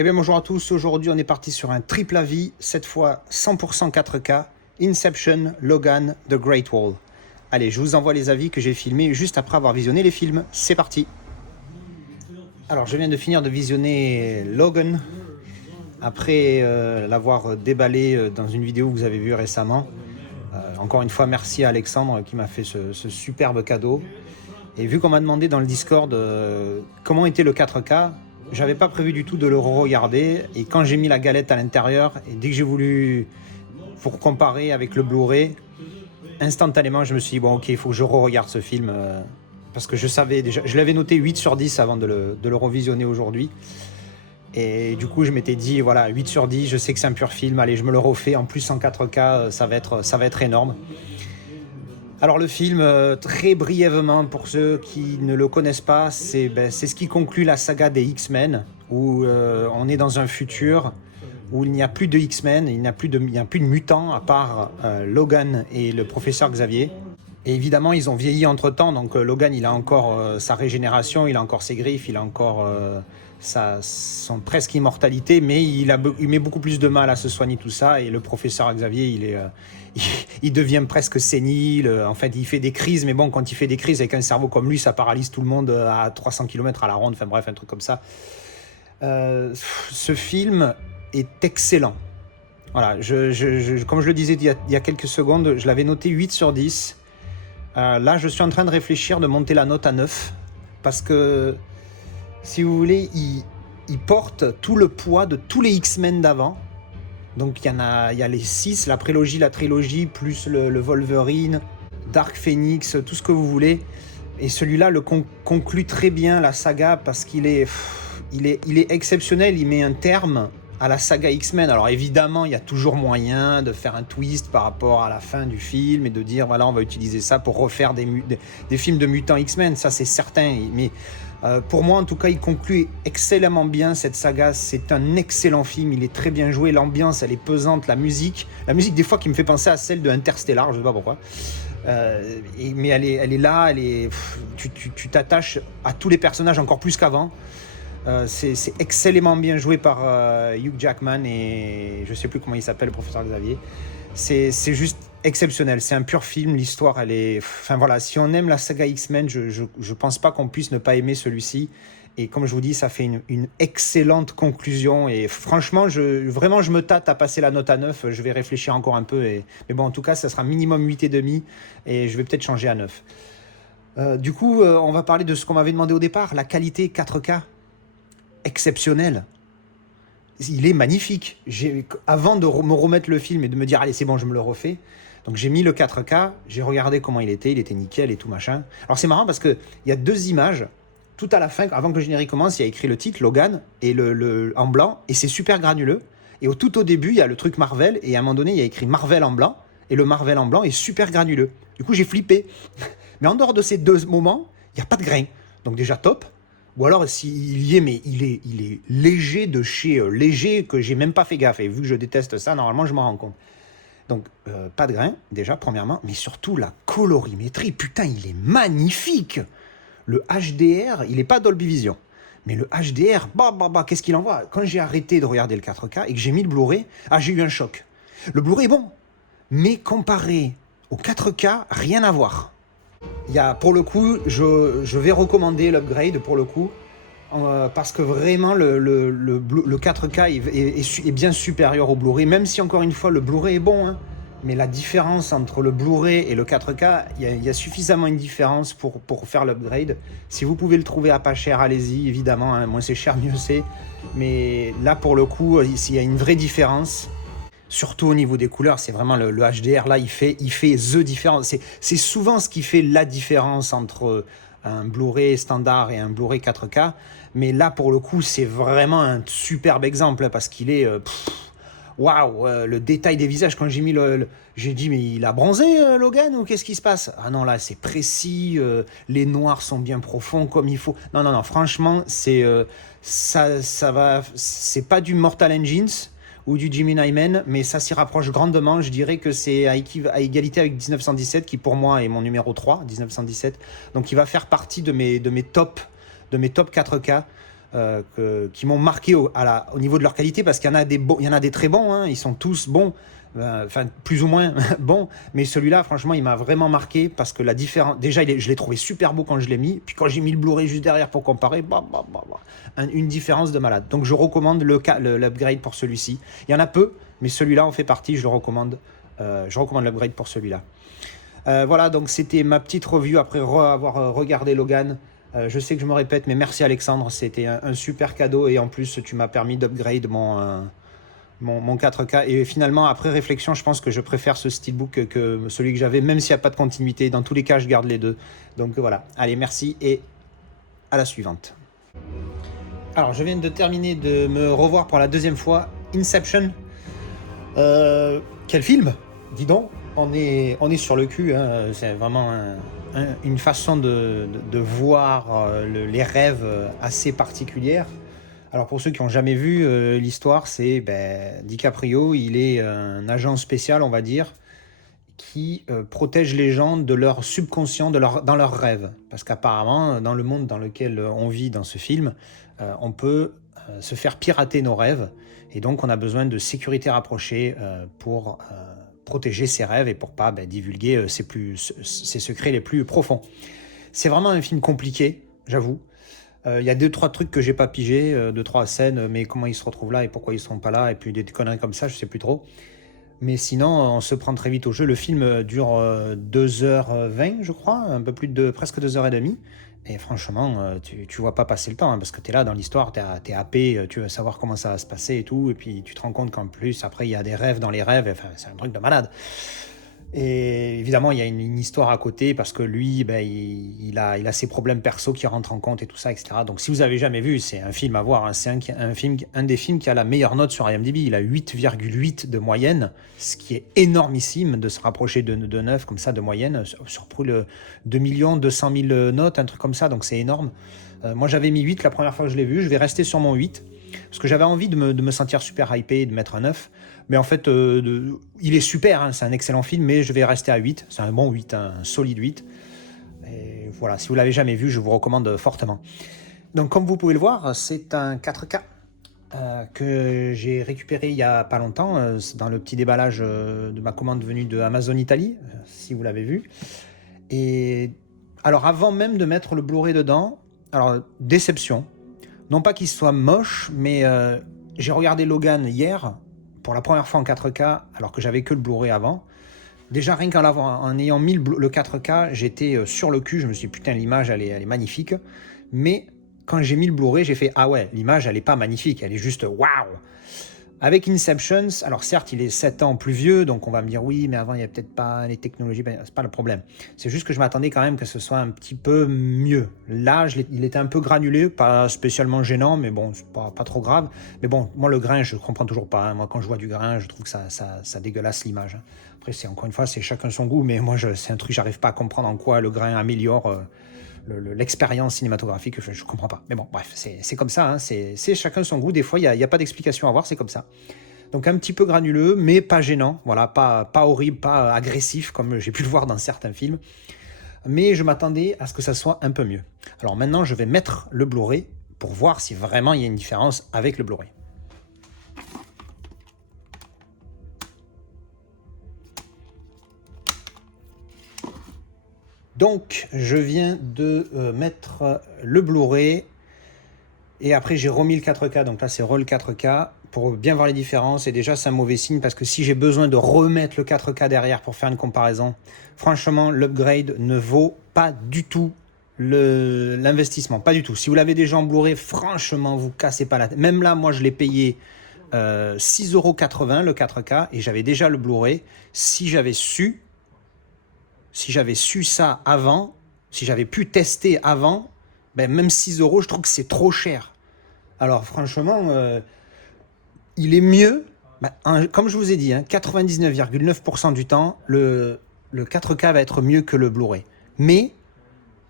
Eh bien bonjour à tous, aujourd'hui on est parti sur un triple avis, cette fois 100% 4K, Inception, Logan, The Great Wall. Allez, je vous envoie les avis que j'ai filmés juste après avoir visionné les films, c'est parti. Alors je viens de finir de visionner Logan, après l'avoir déballé dans une vidéo que vous avez vue récemment. Encore une fois, merci à Alexandre qui m'a fait ce superbe cadeau. Et vu qu'on m'a demandé dans le Discord comment était le 4K, j'avais pas prévu du tout de le re-regarder. Et quand j'ai mis la galette à l'intérieur, et dès que j'ai voulu, pour comparer avec le Blu-ray, instantanément je me suis dit, bon ok, il faut que je re-regarde ce film. Parce que je savais déjà, je l'avais noté 8 sur 10 avant de le revisionner aujourd'hui. Et du coup je m'étais dit, voilà, 8 sur 10, je sais que c'est un pur film, allez je me le refais. En plus en 4K, ça va être énorme. Alors le film, très brièvement, pour ceux qui ne le connaissent pas, c'est ce qui conclut la saga des X-Men, où on est dans un futur où il n'y a plus de X-Men, il n'y a plus de mutants à part Logan et le professeur Xavier. Et évidemment, ils ont vieilli entre-temps, donc Logan, il a encore sa régénération, il a encore ses griffes, il a encore son presque immortalité, mais il met beaucoup plus de mal à se soigner tout ça, et le professeur Xavier, il devient presque sénile, en fait, il fait des crises, mais bon, quand il fait des crises avec un cerveau comme lui, ça paralyse tout le monde à 300 km à la ronde, enfin bref, un truc comme ça. Ce film est excellent. Voilà, comme je le disais il y a quelques secondes, je l'avais noté 8 sur 10. Là, je suis en train de réfléchir, de monter la note à 9, parce que, si vous voulez, il porte tout le poids de tous les X-Men d'avant. Donc il y a les 6, la trilogie, plus le Wolverine, Dark Phoenix, tout ce que vous voulez. Et celui-là le conclut très bien la saga, parce qu'il est exceptionnel, il met un terme à la saga X-Men. Alors évidemment, il y a toujours moyen de faire un twist par rapport à la fin du film et de dire voilà, on va utiliser ça pour refaire des films de mutants X-Men, ça c'est certain. Mais pour moi en tout cas, il conclut excellemment bien cette saga. C'est un excellent film, il est très bien joué, l'ambiance elle est pesante, la musique des fois qui me fait penser à celle de Interstellar, je sais pas pourquoi. Mais elle est là, tu t'attaches à tous les personnages encore plus qu'avant. C'est excellemment bien joué par Hugh Jackman et je sais plus comment il s'appelle, le professeur Xavier. C'est juste exceptionnel, c'est un pur film, l'histoire elle est... Enfin voilà, si on aime la saga X-Men, je pense pas qu'on puisse ne pas aimer celui-ci. Et comme je vous dis, ça fait une excellente conclusion. Et franchement, vraiment, je me tâte à passer la note à 9. Je vais réfléchir encore un peu. Mais bon, en tout cas, ça sera minimum 8,5. Et je vais peut-être changer à 9. Du coup, on va parler de ce qu'on m'avait demandé au départ. La qualité 4K. Exceptionnelle. Il est magnifique. Avant de me remettre le film et de me dire, allez, c'est bon, je me le refais. Donc j'ai mis le 4K. J'ai regardé comment il était nickel et tout machin. Alors c'est marrant parce qu'il y a 2 images. Tout à la fin, avant que le générique commence, il y a écrit le titre, Logan, et en blanc, et c'est super granuleux. Et tout au début, il y a le truc Marvel, et à un moment donné, il y a écrit Marvel en blanc, et le Marvel en blanc est super granuleux. Du coup, j'ai flippé. Mais en dehors de ces 2 moments, il n'y a pas de grain. Donc déjà top. Ou alors, s'il y est, mais il est léger de chez léger, que j'ai même pas fait gaffe. Et vu que je déteste ça, normalement, je m'en rends compte. Donc, pas de grain, déjà, premièrement. Mais surtout, la colorimétrie, putain, il est magnifique. Le HDR, il n'est pas Dolby Vision, mais le HDR, qu'est-ce qu'il envoie? Quand j'ai arrêté de regarder le 4K et que j'ai mis le Blu-ray, j'ai eu un choc. Le Blu-ray est bon, mais comparé au 4K, rien à voir. Pour le coup, je vais recommander l'upgrade pour le coup, parce que vraiment le 4K est bien supérieur au Blu-ray, même si encore une fois le Blu-ray est bon, hein. Mais la différence entre le Blu-ray et le 4K, il y a suffisamment une différence pour faire l'upgrade. Si vous pouvez le trouver à pas cher, allez-y, évidemment, hein, moins c'est cher, mieux c'est. Mais là, pour le coup, il y a une vraie différence. Surtout au niveau des couleurs, c'est vraiment le HDR, là, il fait the différence. C'est souvent ce qui fait la différence entre un Blu-ray standard et un Blu-ray 4K. Mais là, pour le coup, c'est vraiment un superbe exemple, parce qu'il est... Waouh, le détail des visages, quand j'ai mis j'ai dit, mais il a bronzé, Logan, ou qu'est-ce qui se passe? Ah non, là, c'est précis, les noirs sont bien profonds comme il faut. Non, franchement, ça va, c'est pas du Mortal Engines ou du Jimmy Nyman, mais ça s'y rapproche grandement. Je dirais que c'est à égalité avec 1917, qui pour moi est mon numéro 3, 1917. Donc il va faire partie de mes top 4K. qui m'ont marqué au niveau de leur qualité, parce qu'il y en a des bons, il y en a des très bons, hein, ils sont tous bons, enfin plus ou moins bons, mais celui-là franchement il m'a vraiment marqué parce que la différence, déjà je l'ai trouvé super beau quand je l'ai mis, puis quand j'ai mis le Blu-ray juste derrière pour comparer, une différence de malade. Donc je recommande l'upgrade pour celui-ci. Il y en a peu, mais celui-là en fait partie, je recommande l'upgrade pour celui-là. Voilà, donc c'était ma petite review après avoir regardé Logan. Je sais que je me répète, mais merci Alexandre, c'était un super cadeau et en plus tu m'as permis d'upgrade mon 4K. Et finalement, après réflexion, je pense que je préfère ce steelbook que celui que j'avais, même s'il n'y a pas de continuité. Dans tous les cas, je garde les deux. Donc voilà, allez, merci et à la suivante. Alors, je viens de terminer de me revoir pour la deuxième fois Inception. Quel film, dis donc. On est sur le cul, hein. C'est vraiment une façon de voir les rêves assez particulière. Alors pour ceux qui n'ont jamais vu l'histoire, c'est DiCaprio, il est un agent spécial, on va dire, qui protège les gens de leur subconscient, dans leurs rêves. Parce qu'apparemment, dans le monde dans lequel on vit dans ce film, on peut se faire pirater nos rêves. Et donc on a besoin de sécurité rapprochée pour protéger ses rêves et pour pas divulguer ses secrets les plus profonds. C'est vraiment un film compliqué, j'avoue. Il y a 2-3 trucs que j'ai pas pigé, 2-3 scènes, mais comment ils se retrouvent là et pourquoi ils sont pas là, et puis des conneries comme ça, je sais plus trop. Mais sinon, on se prend très vite au jeu. Le film dure 2h20, je crois, un peu plus de presque 2h30. Et franchement, tu vois pas passer le temps, hein, parce que tu es là dans l'histoire, t'es happé, tu veux savoir comment ça va se passer et tout. Et puis tu te rends compte qu'en plus, après, il y a des rêves dans les rêves. Enfin, c'est un truc de malade. Et évidemment, il y a une histoire à côté parce que lui, il a ses problèmes perso qui rentrent en compte et tout ça, etc. Donc, si vous avez jamais vu, c'est un film à voir, hein. C'est un des films qui a la meilleure note sur IMDb. Il a 8,8 de moyenne, ce qui est énormissime de se rapprocher de 9 comme ça de moyenne sur plus de 2 200 000 notes, un truc comme ça. Donc, c'est énorme. Moi, j'avais mis 8 la première fois que je l'ai vu. Je vais rester sur mon 8 parce que j'avais envie de me sentir super hypé et de mettre un 9. Mais en fait, il est super, hein, c'est un excellent film, mais je vais rester à 8. C'est un bon 8, un solide 8. Et voilà, si vous ne l'avez jamais vu, je vous recommande fortement. Donc, comme vous pouvez le voir, c'est un 4K que j'ai récupéré il n'y a pas longtemps, dans le petit déballage de ma commande venue de Amazon Italie, si vous l'avez vu. Et alors, avant même de mettre le Blu-ray dedans, alors, déception. Non pas qu'il soit moche, mais j'ai regardé Logan hier, pour la première fois en 4K, alors que j'avais que le Blu-ray avant. Déjà, rien en ayant mis le 4K, j'étais sur le cul. Je me suis dit, putain, l'image, elle est magnifique. Mais quand j'ai mis le Blu-ray, j'ai fait, ah ouais, l'image, elle est pas magnifique. Elle est juste waouh. Avec Inception, alors certes, il est 7 ans plus vieux, donc on va me dire, oui, mais avant, il n'y a peut-être pas les technologies. C'est pas le problème. C'est juste que je m'attendais quand même que ce soit un petit peu mieux. Là, il était un peu granulé, pas spécialement gênant, mais bon, c'est pas trop grave. Mais bon, moi, le grain, je comprends toujours pas, hein. Moi, quand je vois du grain, je trouve que ça dégueulasse l'image, hein. Après, encore une fois, c'est chacun son goût, mais moi, c'est un truc, j'arrive pas à comprendre en quoi le grain améliore l'expérience cinématographique, je comprends pas. Mais bon, bref, c'est comme ça, hein, c'est chacun son goût. Des fois, il n'y a pas d'explication à avoir, c'est comme ça. Donc un petit peu granuleux, mais pas gênant, voilà, pas horrible, pas agressif, comme j'ai pu le voir dans certains films. Mais je m'attendais à ce que ça soit un peu mieux. Alors maintenant, je vais mettre le Blu-ray pour voir si vraiment il y a une différence avec le Blu-ray. Donc, je viens de mettre le Blu-ray et après j'ai remis le 4K. Donc là, c'est roll 4K pour bien voir les différences. Et déjà, c'est un mauvais signe parce que si j'ai besoin de remettre le 4K derrière pour faire une comparaison, franchement, l'upgrade ne vaut pas du tout l'investissement. Pas du tout. Si vous l'avez déjà en Blu-ray, franchement, vous cassez pas la tête. Même là, moi, je l'ai payé 6,80 € le 4K et j'avais déjà le Blu-ray. Si j'avais su ça avant, si j'avais pu tester avant, même 6 €, je trouve que c'est trop cher. Alors franchement, il est mieux, comme je vous ai dit, hein, 99,9% du temps, le 4K va être mieux que le Blu-ray. Mais,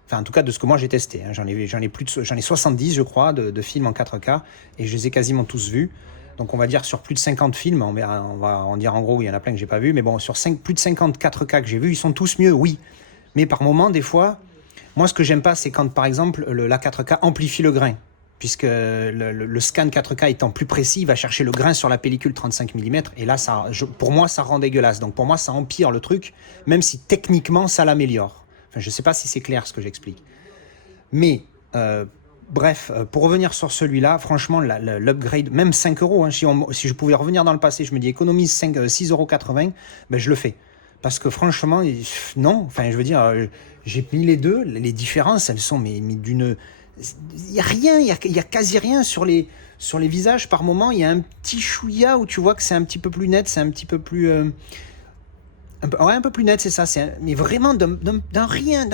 enfin en tout cas de ce que moi j'ai testé, hein, j'en ai 70 je crois de films en 4K et je les ai quasiment tous vus. Donc on va dire sur plus de 50 films, on va en dire en gros, il y en a plein que j'ai pas vu, mais bon, sur plus de 50 4K que j'ai vus, ils sont tous mieux, oui. Mais par moment, des fois, moi ce que j'aime pas, c'est quand par exemple la 4K amplifie le grain. puisque le scan 4K étant plus précis, il va chercher le grain sur la pellicule 35 mm, et là, pour moi, ça rend dégueulasse. Donc pour moi, ça empire le truc, même si techniquement, ça l'améliore. Enfin, je ne sais pas si c'est clair ce que j'explique. Mais, bref, pour revenir sur celui-là, franchement, l'upgrade, même 5 euros, hein, si je pouvais revenir dans le passé, je me dis économise 6,80 €, ben je le fais. Parce que franchement, non, enfin, je veux dire, j'ai mis les deux, les différences, elles sont mais d'une... Il n'y a rien, il y a quasi rien sur les visages par moment. Il y a un petit chouïa où tu vois que c'est un petit peu plus net, c'est un petit peu plus... un peu plus net, c'est ça. Mais vraiment d'un rien.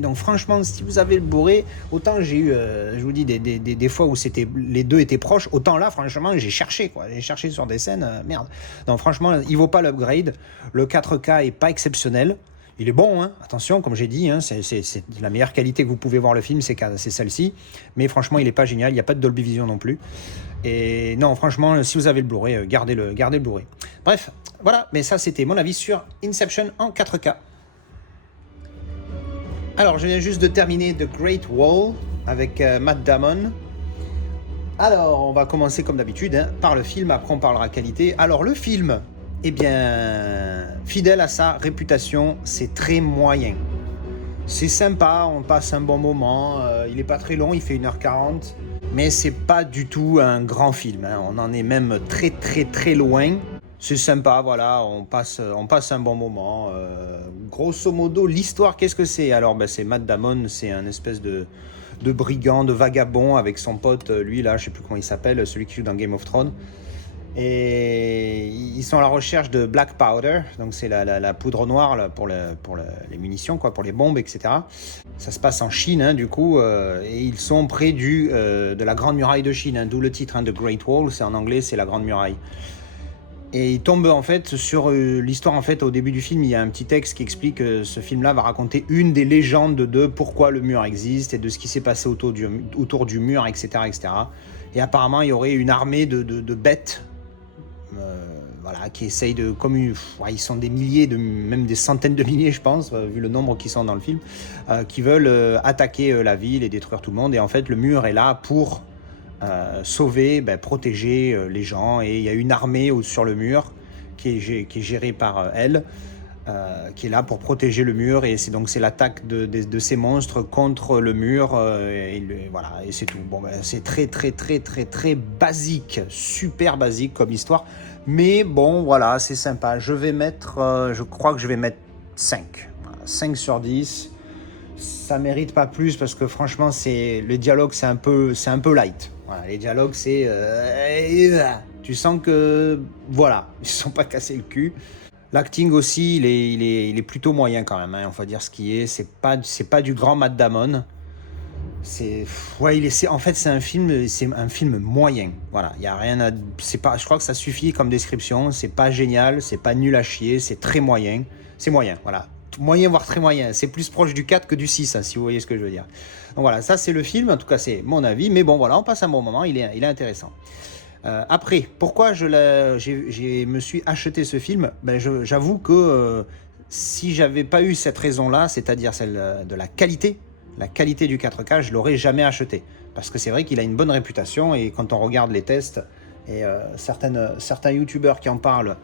Donc franchement, si vous avez le bourré, autant j'ai eu, je vous dis, des fois où les deux étaient proches, autant là, franchement, j'ai cherché, quoi. J'ai cherché sur des scènes, merde. Donc franchement, il vaut pas l'upgrade. Le 4K est pas exceptionnel. Il est bon, hein. Attention, comme j'ai dit, hein, c'est la meilleure qualité que vous pouvez voir le film, c'est celle-ci. Mais franchement, il n'est pas génial. Il n'y a pas de Dolby Vision non plus. Et non, franchement, si vous avez le Blu-ray, gardez le Blu-ray. Bref, voilà. Mais ça, c'était mon avis sur Inception en 4K. Alors, je viens juste de terminer The Great Wall avec Matt Damon. Alors, on va commencer comme d'habitude, hein, par le film. Après, on parlera qualité. Alors, le film... Eh bien, fidèle à sa réputation, c'est très moyen. C'est sympa, on passe un bon moment, il n'est pas très long, il fait 1h40, mais c'est pas du tout un grand film, hein. On en est même très loin. C'est sympa, voilà, on passe un bon moment. Grosso modo, l'histoire, qu'est-ce que c'est? Alors, c'est Matt Damon, c'est un espèce de brigand, de vagabond avec son pote, lui là, je sais plus comment il s'appelle, celui qui joue dans Game of Thrones. Et ils sont à la recherche de black powder, donc c'est la poudre noire là, pour les munitions, quoi, pour les bombes, etc. Ça se passe en Chine, hein, du coup, et ils sont près de la Grande Muraille de Chine, hein, d'où le titre, hein, The Great Wall, c'est en anglais, c'est la Grande Muraille. Et ils tombent en fait sur l'histoire, en fait, au début du film, il y a un petit texte qui explique que ce film-là va raconter une des légendes de pourquoi le mur existe et de ce qui s'est passé autour du mur, etc., etc. Et apparemment, il y aurait une armée de bêtes, voilà, qui essayent de... ils sont des milliers, même des centaines de milliers, je pense, vu le nombre qui sont dans le film, qui veulent attaquer la ville et détruire tout le monde. Et en fait, le mur est là pour sauver, protéger les gens. Et il y a une armée sur le mur qui est gérée par elle, qui est là pour protéger le mur. Et c'est l'attaque de ces monstres contre le mur. Voilà, et c'est tout. Bon, c'est très basique, super basique comme histoire. Mais bon, voilà, c'est sympa. Je crois que je vais mettre 5. Voilà, 5 sur 10. Ça mérite pas plus parce que franchement, le dialogue, c'est un peu light. Voilà, les dialogues, tu sens que, voilà, ils se sont pas cassés le cul. L'acting aussi, il est plutôt moyen quand même, hein, on va dire ce qui est. C'est pas du grand Matt Damon. En fait, c'est un film moyen. Voilà, il y a rien à... je crois que ça suffit comme description. C'est pas génial, c'est pas nul à chier, c'est très moyen. C'est moyen, voilà. Moyen, voire très moyen. C'est plus proche du 4 que du 6, hein, si vous voyez ce que je veux dire. Donc voilà, ça c'est le film, en tout cas c'est mon avis. Mais bon, voilà, on passe un bon moment, il est intéressant. Après, pourquoi je me suis acheté ce film? J'avoue que si j'avais pas eu cette raison-là, c'est-à-dire celle de la qualité du 4K, je l'aurais jamais acheté. Parce que c'est vrai qu'il a une bonne réputation et quand on regarde les tests et certains youtubeurs qui en parlent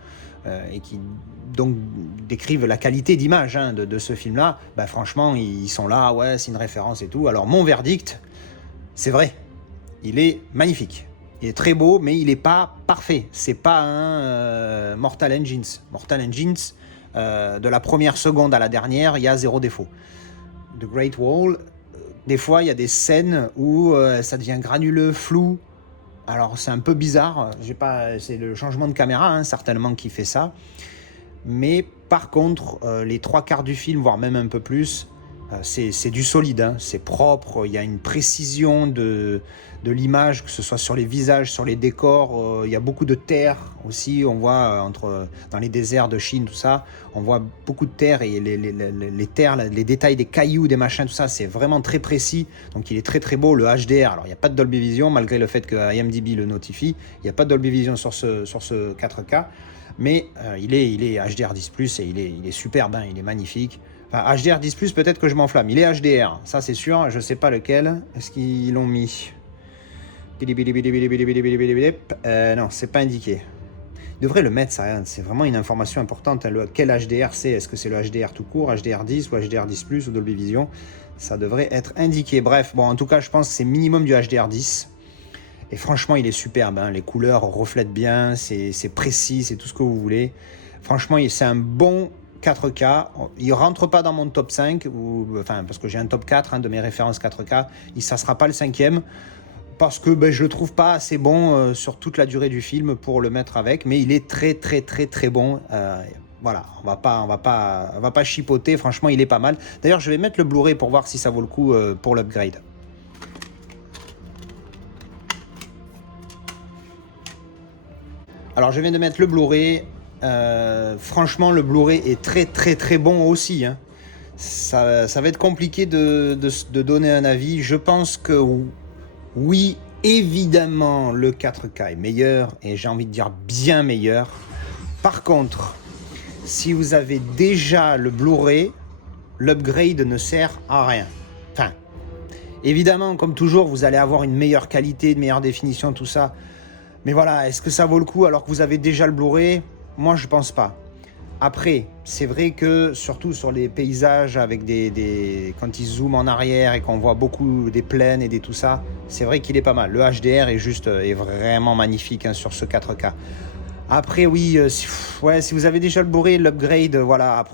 et qui donc décrivent la qualité d'image, hein, de ce film-là, franchement, ils sont là, ouais, c'est une référence et tout. Alors mon verdict, c'est vrai, il est magnifique. Il est très beau, mais il n'est pas parfait. C'est pas un Mortal Engines. Mortal Engines, de la première seconde à la dernière, il y a 0 défaut. The Great Wall, des fois, il y a des scènes où ça devient granuleux, flou. Alors, c'est un peu bizarre. C'est le changement de caméra, hein, certainement, qui fait ça. Mais par contre, les 3/4 du film, voire même un peu plus, c'est du solide, hein, c'est propre, il y a une précision de l'image, que ce soit sur les visages, sur les décors, il y a beaucoup de terre aussi, on voit dans les déserts de Chine, tout ça, on voit beaucoup de terre et les terres, les détails des cailloux, des machins, tout ça, c'est vraiment très précis, donc il est très beau, le HDR, alors il n'y a pas de Dolby Vision, malgré le fait que IMDb le notifie, il n'y a pas de Dolby Vision sur ce 4K, mais il est HDR10+, et il est superbe, hein, il est magnifique. Enfin, HDR10+, peut-être que je m'enflamme. Il est HDR, ça c'est sûr, je sais pas lequel. Est-ce qu'ils l'ont mis? Non, c'est pas indiqué. Il devrait le mettre, ça, c'est vraiment une information importante. Quel HDR c'est? Est-ce que c'est le HDR tout court, HDR10 ou HDR10+, ou Dolby Vision? Ça devrait être indiqué. Bref, bon, en tout cas, je pense que c'est minimum du HDR10. Et franchement, il est superbe, hein. Les couleurs reflètent bien, c'est précis, c'est tout ce que vous voulez. Franchement, c'est un bon 4K. Il rentre pas dans mon top 5, enfin, parce que j'ai un top 4 de mes références 4K. Ça ne sera pas le 5e, parce que je le trouve pas assez bon sur toute la durée du film pour le mettre avec. Mais il est très bon. Voilà, on va pas chipoter. Franchement, il est pas mal. D'ailleurs, je vais mettre le Blu-ray pour voir si ça vaut le coup pour l'upgrade. Alors, je viens de mettre le Blu-ray. Franchement, le Blu-ray est très bon aussi, hein. Ça va être compliqué de donner un avis. Je pense que oui, évidemment, le 4K est meilleur, et j'ai envie de dire bien meilleur. Par contre, si vous avez déjà le Blu-ray, l'upgrade ne sert à rien. Enfin, évidemment, comme toujours, vous allez avoir une meilleure qualité, une meilleure définition, tout ça. Mais voilà, est-ce que ça vaut le coup alors que vous avez déjà le Blu-ray? Moi, je pense pas. Après, c'est vrai que, surtout sur les paysages, avec quand ils zooment en arrière et qu'on voit beaucoup des plaines et tout ça, c'est vrai qu'il est pas mal. Le HDR est vraiment magnifique, hein, sur ce 4K. Après, oui, si vous avez déjà le Blu-ray, l'upgrade, voilà.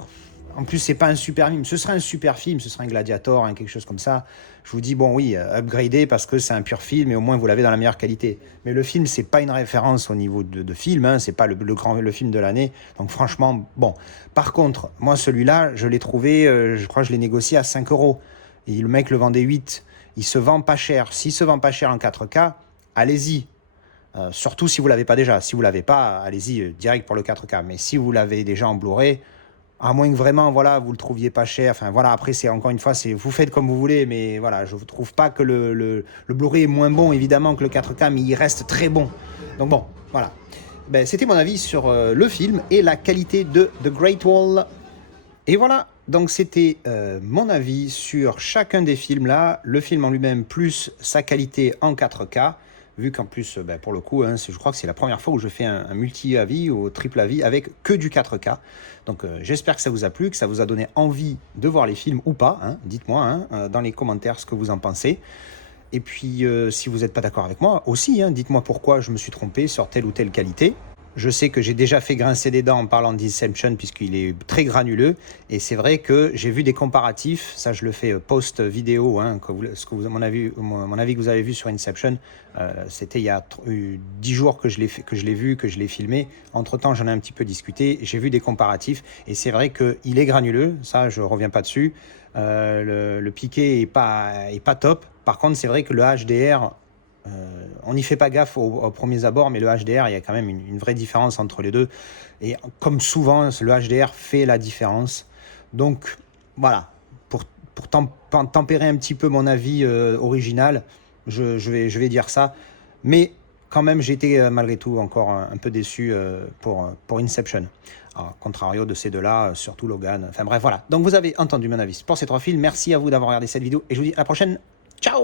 En plus, c'est pas un super film. Ce serait un super film, ce serait un Gladiator, hein, quelque chose comme ça. Je vous dis, bon, oui, upgrader parce que c'est un pur film et au moins vous l'avez dans la meilleure qualité. Mais le film, c'est pas une référence au niveau de film, hein, c'est pas le film de l'année. Donc, franchement, bon. Par contre, moi, celui-là, je l'ai trouvé, je crois que je l'ai négocié à 5 €. Et le mec le vendait 8. Il se vend pas cher. S'il se vend pas cher en 4K, allez-y. Surtout si vous l'avez pas déjà. Si vous l'avez pas, allez-y direct pour le 4K. Mais si vous l'avez déjà en Blu-ray, à moins que vraiment, voilà, vous le trouviez pas cher. Enfin, voilà, après, c'est encore une fois, vous faites comme vous voulez, mais voilà, je ne trouve pas que le Blu-ray est moins bon, évidemment, que le 4K, mais il reste très bon. Donc bon, voilà. C'était mon avis sur le film et la qualité de The Great Wall. Et voilà, donc c'était mon avis sur chacun des films là, le film en lui-même plus sa qualité en 4K. Vu qu'en plus, pour le coup, hein, je crois que c'est la première fois où je fais un multi-avis ou triple avis avec que du 4K. Donc j'espère que ça vous a plu, que ça vous a donné envie de voir les films ou pas, hein. Dites-moi dans les commentaires ce que vous en pensez. Et puis si vous n'êtes pas d'accord avec moi aussi, hein, dites-moi pourquoi je me suis trompé sur telle ou telle qualité. Je sais que j'ai déjà fait grincer des dents en parlant d'Inception puisqu'il est très granuleux. Et c'est vrai que j'ai vu des comparatifs. Ça, je le fais post-vidéo. Hein, mon avis que vous avez vu sur Inception, c'était il y a 10 jours que je l'ai vu, que je l'ai filmé. Entre-temps, j'en ai un petit peu discuté. J'ai vu des comparatifs. Et c'est vrai qu'il est granuleux. Ça, je ne reviens pas dessus. Le piqué n'est pas top. Par contre, c'est vrai que le HDR... on n'y fait pas gaffe au premiers abords, mais le HDR, il y a quand même une vraie différence entre les deux. Et comme souvent, le HDR fait la différence. Donc, voilà, pour tempérer un petit peu mon avis original, je vais dire ça. Mais quand même, j'ai été malgré tout encore un peu déçu pour Inception. Alors, contrario de ces deux-là, surtout Logan. Enfin bref, voilà. Donc, vous avez entendu mon avis pour ces trois films. Merci à vous d'avoir regardé cette vidéo et je vous dis à la prochaine. Ciao!